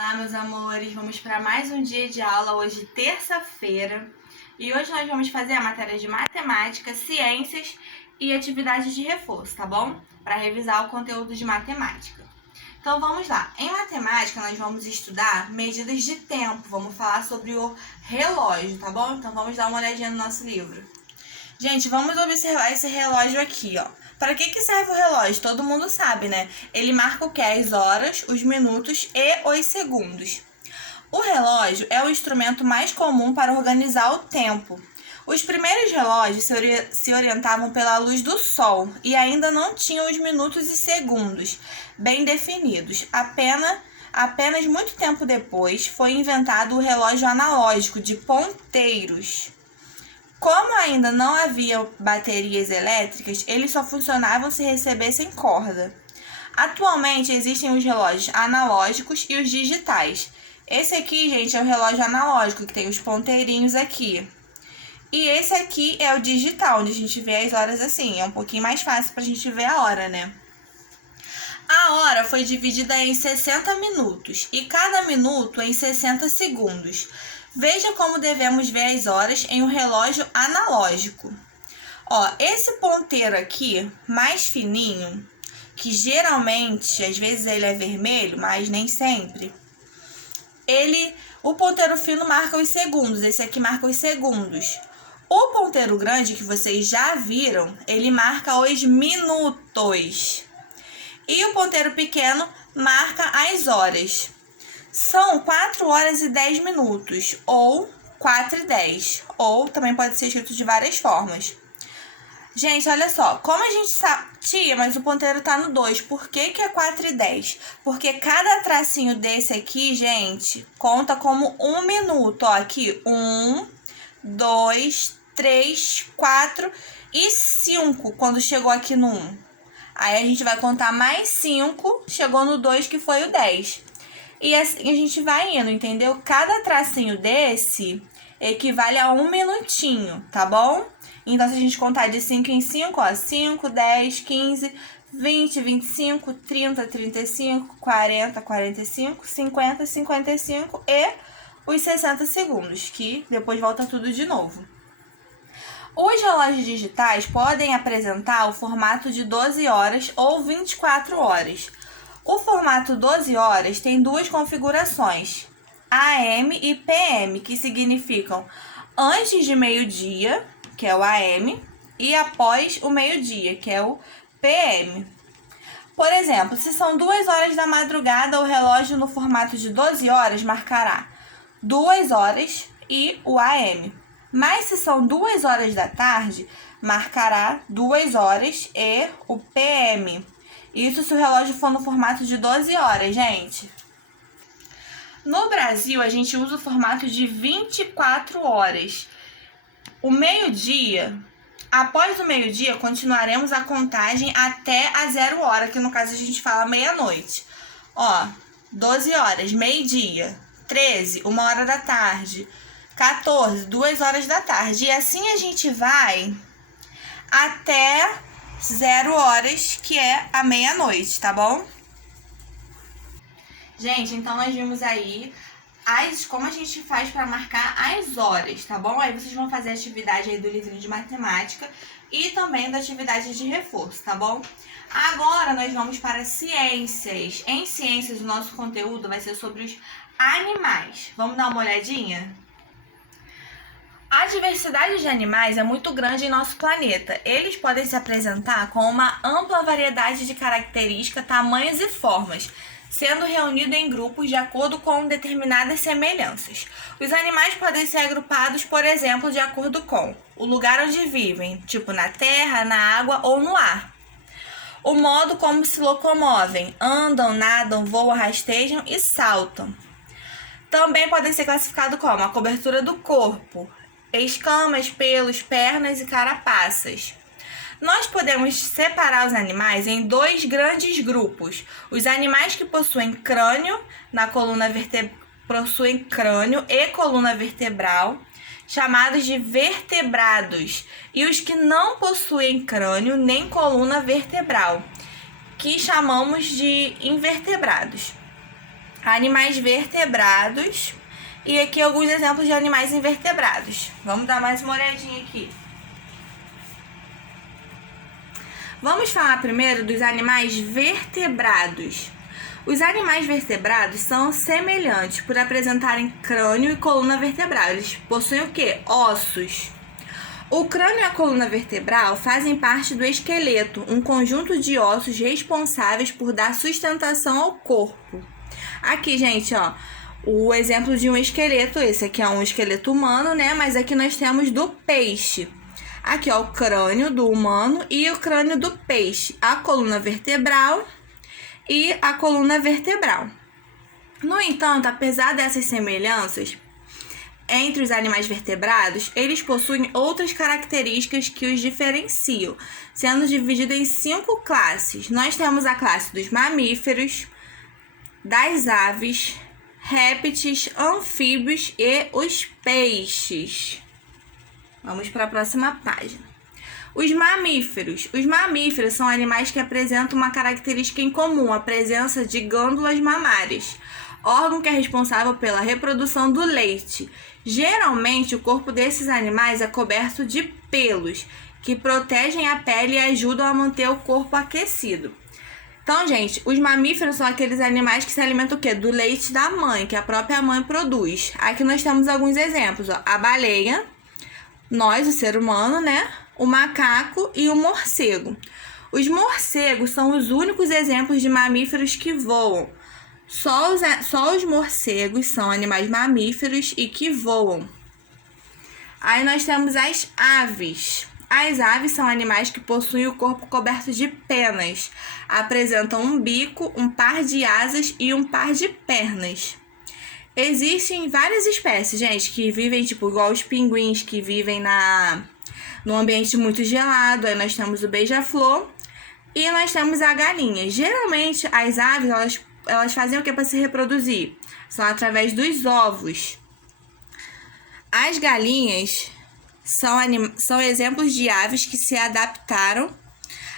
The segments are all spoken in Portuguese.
Olá, meus amores, vamos para mais um dia de aula, hoje terça-feira, e hoje nós vamos fazer a matéria de matemática, ciências e atividades de reforço, tá bom? Para revisar o conteúdo de matemática. Então vamos lá, em matemática nós vamos estudar medidas de tempo, vamos falar sobre o relógio, tá bom? Então vamos dar uma olhadinha no nosso livro. Gente, vamos observar esse relógio aqui, ó. Para que serve o relógio? Todo mundo sabe, né? Ele marca o quê? As horas, os minutos e os segundos. O relógio é o instrumento mais comum para organizar o tempo. Os primeiros relógios se orientavam pela luz do sol e ainda não tinham os minutos e segundos bem definidos. Apenas muito tempo depois foi inventado o relógio analógico de ponteiros. Como ainda não havia baterias elétricas, eles só funcionavam se recebessem corda. Atualmente existem os relógios analógicos e os digitais. Esse aqui, gente, é o relógio analógico, que tem os ponteirinhos aqui. E esse aqui é o digital, onde a gente vê as horas assim. É um pouquinho mais fácil pra gente ver a hora, né? A hora foi dividida em 60 minutos e cada minuto em 60 segundos. Veja como devemos ver as horas em um relógio analógico. Ó, esse ponteiro aqui, mais fininho, que geralmente, às vezes ele é vermelho, mas nem sempre, o ponteiro fino marca os segundos, esse aqui marca os segundos. O ponteiro grande, que vocês já viram, ele marca os minutos. E o ponteiro pequeno marca as horas. São 4 horas e 10 minutos, ou 4 e 10, ou também pode ser escrito de várias formas. Gente, olha só, como a gente sabe... Tia, mas o ponteiro tá no 2, por que é 4 e 10? Porque cada tracinho desse aqui, gente, conta como 1 minuto. Ó, aqui, 1, 2, 3, 4 e 5, quando chegou aqui no 1. Aí a gente vai contar mais 5, chegou no 2, que foi o 10. E assim a gente vai indo, entendeu? Cada tracinho desse equivale a 1 minutinho, tá bom? Então, se a gente contar de 5 em 5, ó, 5, 10, 15, 20, 25, 30, 35, 40, 45, 50, 55 e os 60 segundos, que depois volta tudo de novo. Os relógios digitais podem apresentar o formato de 12 horas ou 24 horas. O formato 12 horas tem duas configurações, AM e PM, que significam antes de meio-dia, que é o AM, e após o meio-dia, que é o PM. Por exemplo, se são 2 horas da madrugada, o relógio no formato de 12 horas marcará 2 horas e o AM. Mas se são 2 horas da tarde, marcará 2 horas e o PM. Isso se o relógio for no formato de 12 horas, gente. No Brasil, a gente usa o formato de 24 horas. O meio-dia, após o meio-dia, continuaremos a contagem até a 0 hora, que no caso a gente fala meia-noite. Ó, 12 horas, meio-dia, 13, 1 hora da tarde, 14, 2 horas da tarde. E assim a gente vai até 0 horas, que é a meia-noite, tá bom? Gente, então nós vimos aí como a gente faz para marcar as horas, tá bom? Aí vocês vão fazer a atividade aí do livrinho de matemática e também da atividade de reforço, tá bom? Agora nós vamos para ciências. Em ciências, o nosso conteúdo vai ser sobre os animais. Vamos dar uma olhadinha? A diversidade de animais é muito grande em nosso planeta. Eles podem se apresentar com uma ampla variedade de características, tamanhos e formas, sendo reunido em grupos de acordo com determinadas semelhanças. Os animais podem ser agrupados, por exemplo, de acordo com o lugar onde vivem, tipo na terra, na água ou no ar. O modo como se locomovem, andam, nadam, voam, rastejam e saltam. Também podem ser classificados como a cobertura do corpo, escamas, pelos, pernas e carapaças. Nós podemos separar os animais em 2 grandes grupos. Os animais que possuem crânio possuem crânio e coluna vertebral, chamados de vertebrados, e os que não possuem crânio nem coluna vertebral, que chamamos de invertebrados. animais vertebrados e aqui alguns exemplos de animais invertebrados. Vamos dar mais uma olhadinha aqui. Vamos falar primeiro dos animais vertebrados. Os animais vertebrados são semelhantes por apresentarem crânio e coluna vertebral. Eles possuem o quê? Ossos. O crânio e a coluna vertebral fazem parte do esqueleto, um conjunto de ossos responsáveis por dar sustentação ao corpo. Aqui, gente, ó, o exemplo de um esqueleto, esse aqui é um esqueleto humano, né? Mas aqui nós temos do peixe. Aqui, ó, o crânio do humano e o crânio do peixe, a coluna vertebral e a coluna vertebral. No entanto, apesar dessas semelhanças entre os animais vertebrados, eles possuem outras características que os diferenciam, sendo dividido em 5 classes. Nós temos a classe dos mamíferos, das aves, répteis, anfíbios e os peixes. Vamos para a próxima página. Os mamíferos. Os mamíferos são animais que apresentam uma característica em comum, a presença de glândulas mamárias, órgão que é responsável pela reprodução do leite. Geralmente, o corpo desses animais é coberto de pelos, que protegem a pele e ajudam a manter o corpo aquecido. Então, gente, os mamíferos são aqueles animais que se alimentam o quê? Do leite da mãe, que a própria mãe produz. Aqui nós temos alguns exemplos, ó. A baleia, nós, o ser humano, né? O macaco e o morcego. Os morcegos são os únicos exemplos de mamíferos que voam. Só os morcegos são animais mamíferos e que voam. Aí nós temos as aves. As aves são animais que possuem o corpo coberto de penas. Apresentam um bico, um par de asas e um par de pernas. Existem várias espécies, gente, que vivem, tipo, igual os pinguins, que vivem no ambiente muito gelado. Aí nós temos o beija-flor e nós temos a galinha. Geralmente, as aves, elas fazem o que para se reproduzir? São através dos ovos. As galinhas são exemplos de aves que se adaptaram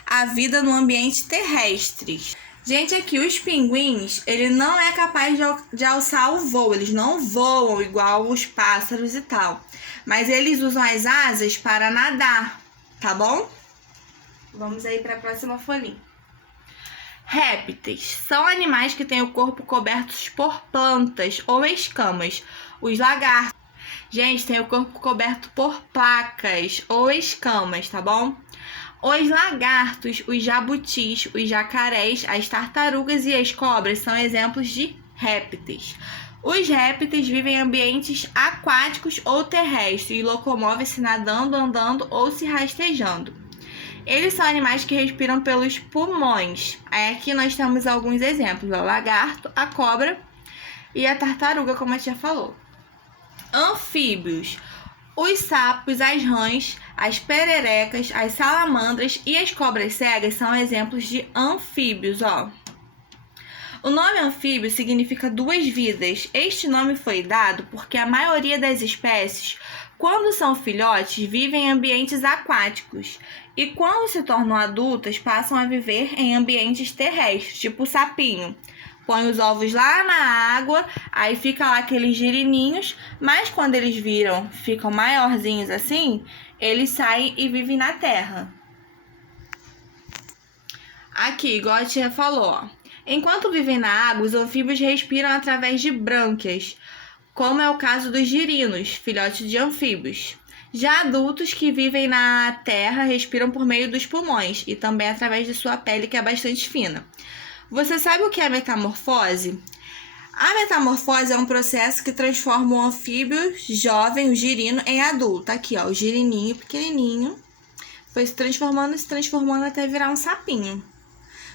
à vida no ambiente terrestre. Gente, aqui os pinguins, ele não é capaz de alçar o voo, eles não voam igual os pássaros e tal, mas eles usam as asas para nadar, tá bom? Vamos aí para a próxima folhinha. Répteis são animais que têm o corpo coberto por plantas ou escamas. Os lagartos, gente, têm o corpo coberto por placas ou escamas, tá bom? Os lagartos, os jabutis, os jacarés, as tartarugas e as cobras são exemplos de répteis. Os répteis vivem em ambientes aquáticos ou terrestres e locomovem-se nadando, andando ou se rastejando. Eles são animais que respiram pelos pulmões. Aí aqui nós temos alguns exemplos: o lagarto, a cobra e a tartaruga, como a tia falou. Anfíbios. Os sapos, as rãs, as pererecas, as salamandras e as cobras cegas são exemplos de anfíbios, ó. O nome anfíbio significa duas vidas. Este nome foi dado porque a maioria das espécies, quando são filhotes, vivem em ambientes aquáticos e quando se tornam adultas, passam a viver em ambientes terrestres, tipo o sapinho. Põe os ovos lá na água, aí fica lá aqueles girininhos, mas quando eles ficam maiorzinhos assim, eles saem e vivem na terra. Aqui, igual a tia falou, ó. Enquanto vivem na água, os anfíbios respiram através de brânquias, como é o caso dos girinos, filhotes de anfíbios. Já adultos que vivem na terra respiram por meio dos pulmões e também através de sua pele, que é bastante fina. Você sabe o que é metamorfose? A metamorfose é um processo que transforma o anfíbio jovem, o girino, em adulto. Aqui, ó, o girininho pequenininho foi se transformando até virar um sapinho.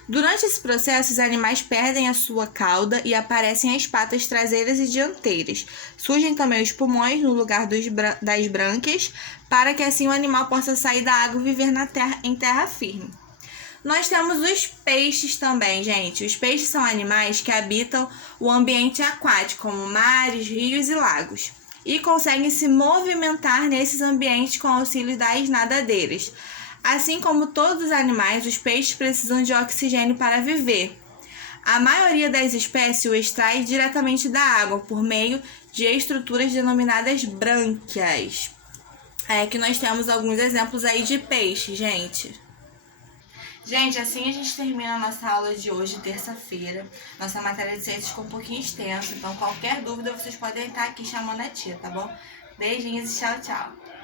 Durante esse processo, os animais perdem a sua cauda e aparecem as patas traseiras e dianteiras. Surgem também os pulmões no lugar das brânquias, para que assim o animal possa sair da água e viver em terra firme. Nós temos os peixes também, gente. Os peixes são animais que habitam o ambiente aquático, como mares, rios e lagos, e conseguem se movimentar nesses ambientes com auxílio das nadadeiras. Assim como todos os animais, os peixes precisam de oxigênio para viver. A maioria das espécies o extrai diretamente da água, por meio de estruturas denominadas brânquias. Aqui nós temos alguns exemplos aí de peixe, gente. Gente, assim a gente termina a nossa aula de hoje, terça-feira. Nossa matéria de ciências ficou um pouquinho extensa, então qualquer dúvida vocês podem estar aqui chamando a tia, tá bom? Beijinhos e tchau, tchau.